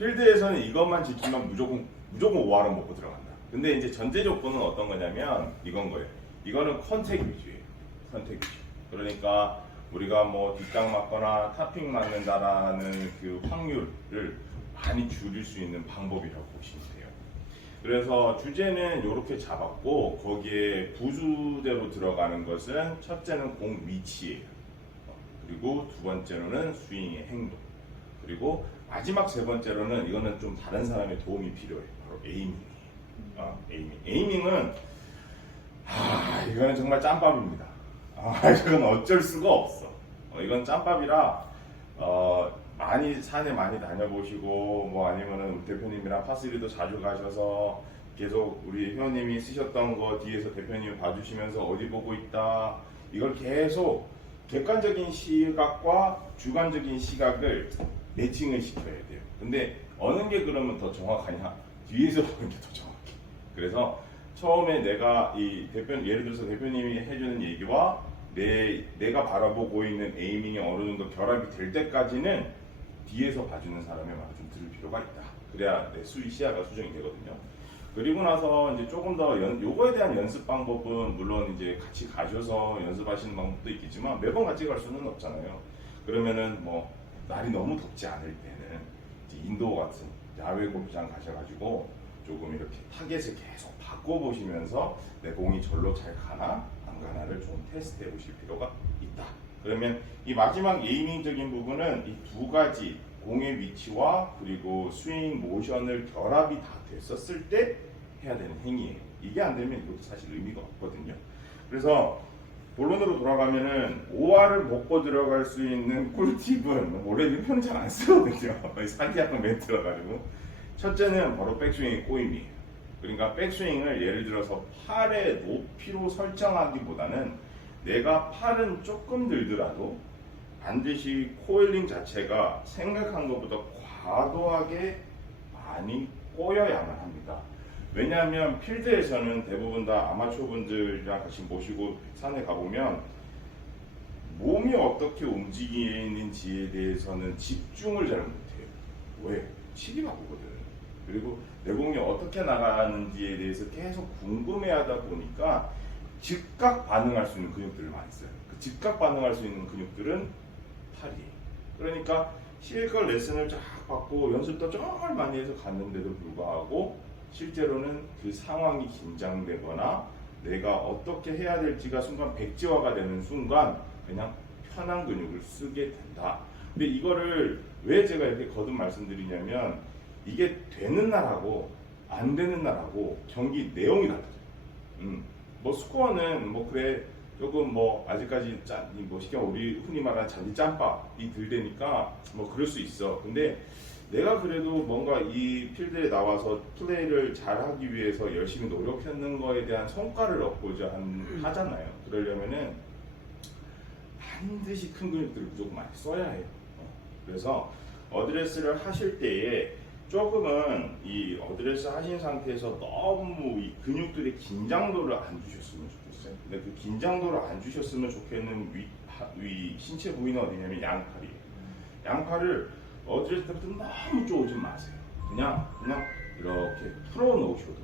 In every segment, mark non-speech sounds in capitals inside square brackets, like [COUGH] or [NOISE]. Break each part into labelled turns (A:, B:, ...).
A: 필드에서는 이것만 지키면 무조건 무조건 5할은 먹고 들어간다. 근데 이제 전제 조건은 어떤 거냐면 이건 거예요. 이거는 컨택 위주예요. 컨택 위주. 그러니까 우리가 뭐 뒷땅 맞거나 타핑 맞는다라는 그 확률을 많이 줄일 수 있는 방법이라고 보시면 돼요. 그래서 주제는 이렇게 잡았고 거기에 부수대로 들어가는 것은 첫째는 공 위치예요. 어, 그리고 두 번째로는 스윙의 행동. 그리고 마지막 세 번째로는 이거는 좀 다른 사람의 도움이 필요해요. 바로 에이밍이에요. 어, 에이밍. 에이밍은 아 이거는 정말 짬밥입니다. 아 이건 어쩔 수가 없어. 어, 이건 짬밥이라 어, 많이 산에 많이 다녀보시고 뭐 아니면은 대표님이랑 파스리도 자주 가셔서 계속 우리 회원님이 쓰셨던 거 뒤에서 대표님이 봐주시면서 어디 보고 있다 이걸 계속 객관적인 시각과 주관적인 시각을 매칭을 시켜야 돼요. 근데 어느 게 그러면 더 정확하냐? 뒤에서 보는 게 더 정확해. 그래서 처음에 내가 이 대표 예를 들어서 대표님이 해주는 얘기와 내 내가 바라보고 있는 에이밍이 어느 정도 결합이 될 때까지는 뒤에서 봐주는 사람의 말을 좀 들을 필요가 있다. 그래야 내 수위 시야가 수정이 되거든요. 그리고 나서 이제 조금 더 연, 요거에 대한 연습 방법은 물론 이제 같이 가셔서 연습하시는 방법도 있겠지만 매번 같이 갈 수는 없잖아요. 그러면은 뭐 날이 너무 덥지 않을 때는 인도 같은 야외 골프장 가셔가지고 조금 이렇게 타겟을 계속 바꿔보시면서 내 공이 절로 잘 가나 안 가나를 좀 테스트해 보실 필요가 있다. 그러면 이 마지막 에이밍적인 부분은 이 두 가지 공의 위치와 그리고 스윙 모션을 결합이 다 됐었을 때 해야 되는 행위예요. 이게 안 되면 이것도 사실 의미가 없거든요. 그래서 본론으로 돌아가면은 5화를 먹고 들어갈 수 있는 꿀팁은 원래 이 표현 잘 안 쓰거든요. [LAUGHS] 사기약간 멘트라 가지고 첫째는 바로 백스윙의 꼬임이에요. 그러니까 백스윙을 예를 들어서 팔의 높이로 설정하기보다는 내가 팔은 조금 들더라도 반드시 코일링 자체가 생각한 것보다 과도하게 많이 꼬여야만 합니다. 왜냐하면 필드에서는 대부분 다 아마추어 분들이랑 같이 모시고 산에 가보면 몸이 어떻게 움직이는지에 대해서는 집중을 잘 못해요. 왜? 치기 바쁘거든. 그리고 내 공이 어떻게 나가는지에 대해서 계속 궁금해하다 보니까 즉각 반응할 수 있는 근육들을 많이 써요. 그 즉각 반응할 수 있는 근육들은 팔이에요. 그러니까 실컷 레슨을 쫙 받고 연습도 정말 많이 해서 갔는데도 불구하고 실제로는 그 상황이 긴장되거나 내가 어떻게 해야 될지가 순간 백지화가 되는 순간 그냥 편한 근육을 쓰게 된다. 근데 이거를 왜 제가 이렇게 거듭 말씀드리냐면 이게 되는 날하고 안 되는 날하고 경기 내용이 달라요. 음, 뭐 스코어는 뭐 그래 조금 뭐 아직까지 짠, 뭐 쉽게 우리 흔히 말하는 잔디 짬밥이 들대니까 뭐 그럴 수 있어. 근데 내가 그래도 뭔가 이 필드에 나와서 플레이를 잘하기 위해서 열심히 노력했는 거에 대한 성과를 얻고자 한, 하잖아요. 그러려면은 반드시 큰 근육들을 무조건 많이 써야 해요. 어, 그래서 어드레스를 하실 때에 조금은 이 어드레스 하신 상태에서 너무 이 근육들의 긴장도를 안 주셨으면 좋겠어요. 근데 그 긴장도를 안 주셨으면 좋겠는 위, 하- 위 신체 부위는 어디냐면 양팔이에요. 양팔을 어드레스 때부터 너무 쪼지 마세요. 그냥 그냥 이렇게 풀어 놓으셔도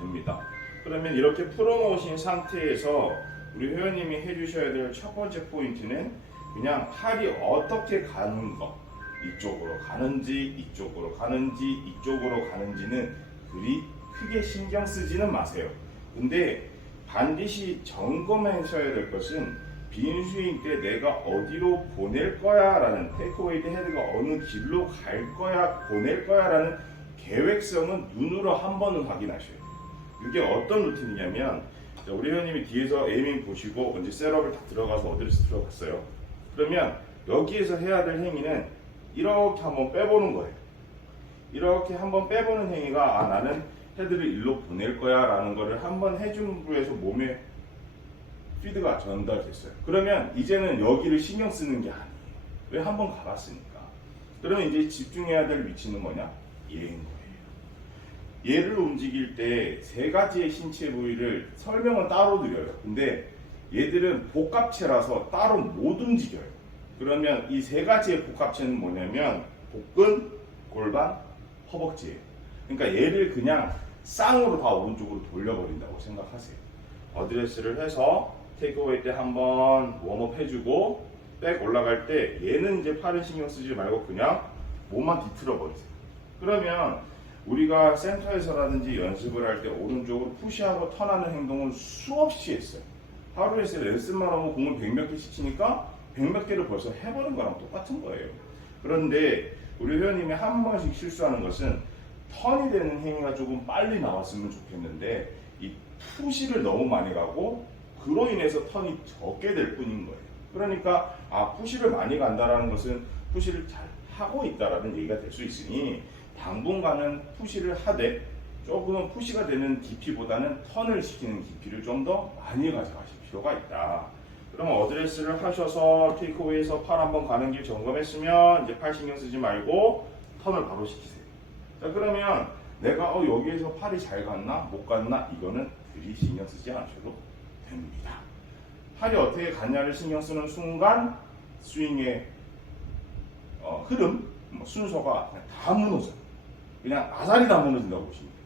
A: 됩니다. 그러면 이렇게 풀어 놓으신 상태에서 우리 회원님이 해주셔야 될 첫 번째 포인트는 그냥 팔이 어떻게 가는 거 이쪽으로 가는지 이쪽으로 가는지 이쪽으로 가는지는 그리 크게 신경 쓰지는 마세요. 근데 반드시 점검하셔야 될 것은 빈 스윙 때 내가 어디로 보낼 거야 라는 테이크웨이 헤드가 어느 길로 갈 거야 보낼 거야 라는 계획성은 눈으로 한 번은 확인하셔야 돼요. 이게 어떤 루틴이냐면 자, 우리 회원님이 뒤에서 에이밍 보시고 이제 셋업을 다 들어가서 어드레스 들어갔어요. 그러면 여기에서 해야 될 행위는 이렇게 한번 빼보는 거예요. 이렇게 한번 빼보는 행위가 아 나는 헤드를 일로 보낼 거야 라는 거를 한번 해줌으로 해서 몸에 피드가 전달됐어요. 그러면 이제는 여기를 신경 쓰는 게 아니에요. 왜 한 번 가봤으니까. 그러면 이제 집중해야 될 위치는 뭐냐? 얘인 거예요. 얘를 움직일 때 세 가지의 신체 부위를 설명은 따로 드려요. 근데 얘들은 복합체라서 따로 못 움직여요. 그러면 이 세 가지의 복합체는 뭐냐면 복근, 골반, 허벅지예요. 그러니까 얘를 그냥 쌍으로 다 오른쪽으로 돌려버린다고 생각하세요. 어드레스를 해서 테이크어웨이 때 한번 웜업 해주고 백 올라갈 때 얘는 이제 팔을 신경 쓰지 말고 그냥 몸만 뒤틀어 버리세요. 그러면 우리가 센터에서라든지 연습을 할 때 오른쪽으로 푸시하고 턴하는 행동을 수없이 했어요. 하루에 레슨만 하고 공을 백몇 개씩 치니까 백몇 개를 벌써 해버린 거랑 똑같은 거예요. 그런데 우리 회원님이 한 번씩 실수하는 것은 턴이 되는 행위가 조금 빨리 나왔으면 좋겠는데 이 푸시를 너무 많이 가고 그로 인해서 턴이 적게 될 뿐인 거예요. 그러니까 아 푸시를 많이 간다라는 것은 푸시를 잘 하고 있다라는 얘기가 될 수 있으니 당분간은 푸시를 하되 조금은 푸시가 되는 깊이보다는 턴을 시키는 깊이를 좀 더 많이 가져가실 필요가 있다. 그럼 어드레스를 하셔서 테이크어웨이에서 팔 한번 가는 길 점검했으면 이제 팔 신경 쓰지 말고 턴을 바로 시키세요. 자 그러면 내가 어 여기에서 팔이 잘 갔나 못 갔나 이거는 그리 신경 쓰지 않으셔도 됩니다. 팔이 어떻게 갔냐를 신경 쓰는 순간 스윙의 어, 흐름 뭐 순서가 다 무너져. 그냥 아사리 다 무너진다고 보시면 돼요.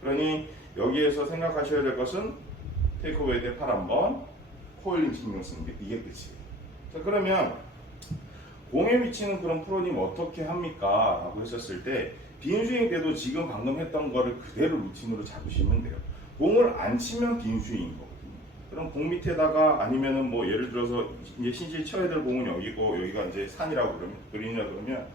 A: 그러니 여기에서 생각하셔야 될 것은 테이크어웨이 때팔 한번 코일링 신경 쓰는 게 이게 끝이에요. 자 그러면 공에 미치는 그런 프로님 어떻게 합니까? 라고 했었을 때 빈스윙 때도 지금 방금 했던 거를 그대로 루틴으로 잡으시면 돼요. 공을 안 치면 빈스윙인 거거든요. 그럼 공 밑에다가 아니면은 뭐 예를 들어서 이제 신실 쳐야 될 공은 여기고 여기가 이제 산이라고 그러면 그린이라 그러면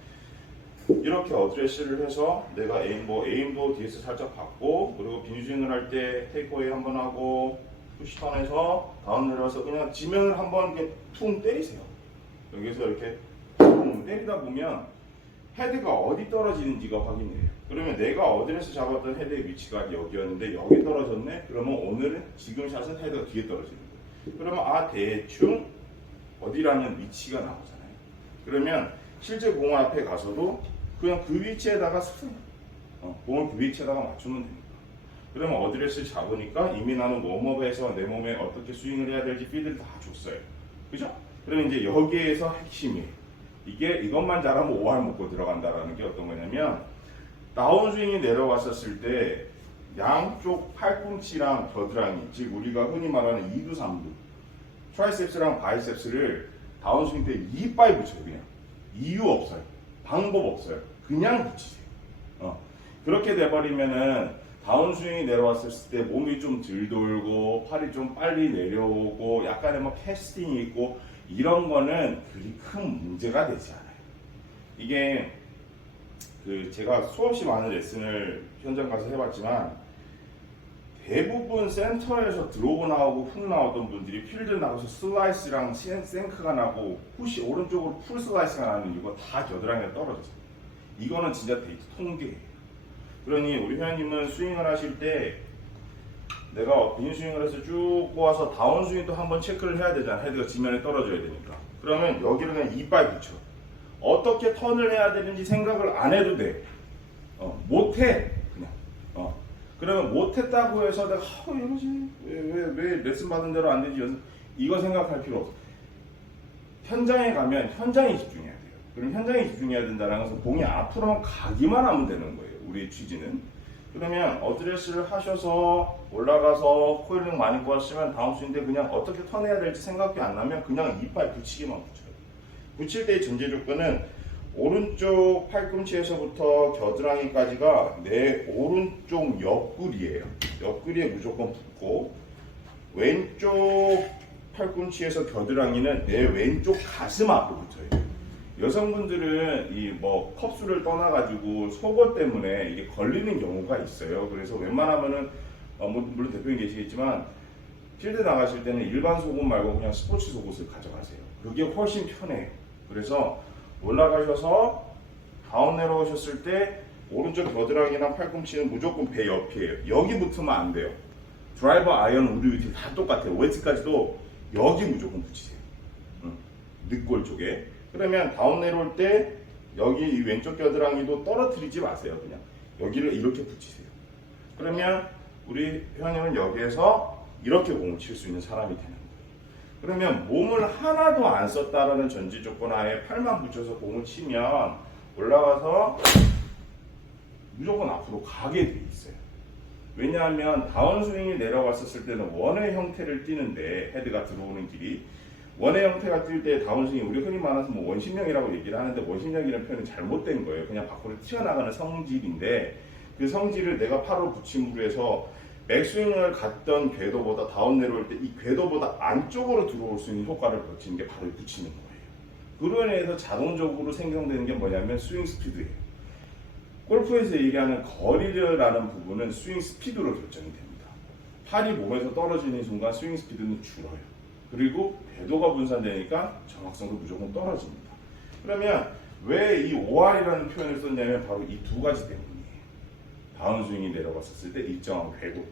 A: 이렇게 어드레스를 해서 내가 에임 뭐 에임도 뒤에서 살짝 받고 그리고 빈스윙을 할 때 테이크어웨이 한번 하고 푸시턴에서 다운 내려와서 그냥 지면을 한번 이렇게 퉁 때리세요. 여기서 이렇게 퉁 때리다 보면 헤드가 어디 떨어지는지가 확인돼요. 그러면 내가 어드레스 잡았던 헤드의 위치가 여기였는데 여기 떨어졌네? 그러면 오늘은 지금 샷은 헤드가 뒤에 떨어지는 거예요. 그러면 아 대충 어디라는 위치가 나오잖아요. 그러면 실제 공 앞에 가서도 그냥 그 위치에다가 스윙, 어, 공을 그 위치에다가 맞추면 됩니다. 그러면 어드레스를 잡으니까 이미 나는 웜업에서 내 몸에 어떻게 스윙을 해야 될지 피드를 다 줬어요. 그죠? 그러면 이제 여기에서 핵심이에요. 이게 이것만 잘하면 5할 먹고 들어간다라는 게 어떤 거냐면 다운스윙이 내려왔었을 때 양쪽 팔꿈치랑 겨드랑이 즉 우리가 흔히 말하는 2두 3두 트라이셉스랑 바이셉스를 다운스윙 때 이빨 붙여요 그냥. 이유 없어요. 방법 없어요. 그냥 붙이세요. 어. 그렇게 돼버리면은 다운스윙이 내려왔을 때 몸이 좀덜 돌고 팔이 좀 빨리 내려오고 약간의 뭐 캐스팅이 있고 이런 거는 그리 큰 문제가 되지 않아요. 이게 그 제가 수없이 많은 레슨을 현장 가서 해봤지만 대부분 센터에서 들어오고 나오고 훅 나오던 분들이 필드 나가서 슬라이스랑 센- 생크가 나고 푸시 오른쪽으로 풀 슬라이스가 나는 이거 다 겨드랑이가 떨어져요. 이거는 진짜 데이트 통계예요. 그러니 우리 회원님은 스윙을 하실 때 내가 빈 스윙을 해서 쭉 꼬아서 다운 스윙도 한번 체크를 해야 되잖아. 헤드가 지면에 떨어져야 되니까. 그러면 여기를 그냥 이빨 붙여. 어떻게 턴을 해야 되는지 생각을 안 해도 돼. 어, 못해. 그냥. 어. 그러면 못했다고 해서 내가 아, 이러지 왜, 왜, 왜 레슨 받은 대로 안 되지 이거 생각할 필요 없어. 현장에 가면 현장에 집중해야 돼요. 그럼 현장에 집중해야 된다는 것은 공이 앞으로만 가기만 하면 되는 거예요. 우리의 취지는. 그러면 어드레스를 하셔서 올라가서 코일링 많이 꼬았으면 다음 때 그냥 어떻게 턴해야 될지 생각이 안 나면 그냥 이빨 붙이기만 붙여요. 붙일 때의 전제 조건은 오른쪽 팔꿈치에서부터 겨드랑이까지가 내 오른쪽 옆구리예요. 옆구리에 무조건 붙고 왼쪽 팔꿈치에서 겨드랑이는 내 왼쪽 가슴 앞에 붙어요. 여성분들은 이 뭐 컵수를 떠나가지고 속옷 때문에 이게 걸리는 경우가 있어요. 그래서 웬만하면은 어, 뭐, 물론 대표님 계시겠지만 필드 나가실 때는 일반 속옷 말고 그냥 스포츠 속옷을 가져가세요. 그게 훨씬 편해요. 그래서 올라가셔서 다운 내려오셨을 때 오른쪽 겨드랑이랑 팔꿈치는 무조건 배 옆이에요. 여기 붙으면 안 돼요. 드라이버 아이언 우리 위치 다 똑같아요. 웨트까지도 여기 무조건 붙이세요. 응. 늑골 쪽에. 그러면 다운 내려올 때 여기 이 왼쪽 겨드랑이도 떨어뜨리지 마세요. 그냥 여기를 이렇게 붙이세요. 그러면 우리 회원님은 여기에서 이렇게 공을 칠 수 있는 사람이 되는 거예요. 그러면 몸을 하나도 안 썼다라는 전제 조건 하에 팔만 붙여서 공을 치면 올라가서 무조건 앞으로 가게 돼 있어요. 왜냐하면 다운스윙이 내려갔었을 때는 원의 형태를 띠는데 헤드가 들어오는 길이 원의 형태가 뜰때 다운스윙이 우리 흔히 말해서 뭐 원심력이라고 얘기를 하는데 원심력이라는 표현은 잘못된 거예요. 그냥 밖으로 튀어나가는 성질인데 그 성질을 내가 팔로 붙임으로 해서 맥스윙을 갔던 궤도보다 다운 내려올 때 이 궤도보다 안쪽으로 들어올 수 있는 효과를 거치는 게 바로 이 붙이는 거예요. 그로 인해서 자동적으로 생성되는 게 뭐냐면 스윙 스피드예요. 골프에서 얘기하는 거리라는 부분은 스윙 스피드로 결정이 됩니다. 팔이 몸에서 떨어지는 순간 스윙 스피드는 줄어요. 그리고 궤도가 분산되니까 정확성도 무조건 떨어집니다. 그러면 왜이 OR이라는 표현을 썼냐면 바로 이 두 가지 때문이에요. 다운스윙이 내려갔었을 때 일정한 궤도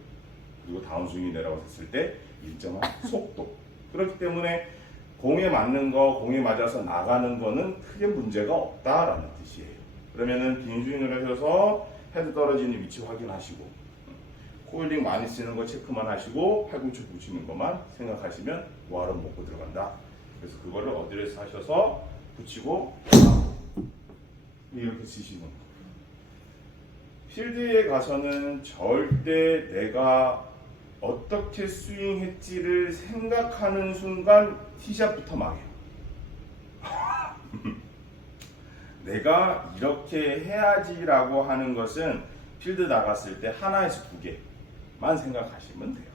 A: 그리고 다운스윙이 내려갔었을 때 일정한 속도. 그렇기 때문에 공에 맞는 거 공에 맞아서 나가는 거는 크게 문제가 없다라는 뜻이에요. 그러면은 빈스윙을 하셔서 헤드 떨어지는 위치 확인하시고 코일링 많이 쓰는 거 체크만 하시고 팔꿈치 붙이는 것만 생각하시면 와름 먹고 들어간다. 그래서 그거를 어드레스 하셔서 붙이고 이렇게 치시는 거예요 필드에 가서는 절대 내가 어떻게 스윙했지를 생각하는 순간 티샷부터 망해요. [LAUGHS] 내가 이렇게 해야지라고 하는 것은 필드 나갔을 때 하나에서 두 개만 생각하시면 돼요.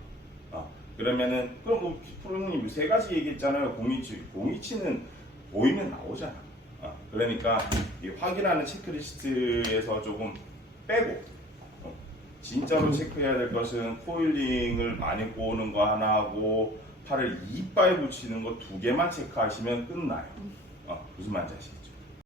A: 어, 그러면은 그럼 뭐 프로님 세 가지 얘기했잖아요. 공이치, 공이치는 보이면 나오잖아. 어, 그러니까 이 확인하는 체크리스트에서 조금 빼고 어, 진짜로 체크해야 될 것은 코일링을 많이 꼬는 거 하나 하고 팔을 이빨 붙이는 거 두 개만 체크하시면 끝나요. 어, 무슨 말인지 아시죠?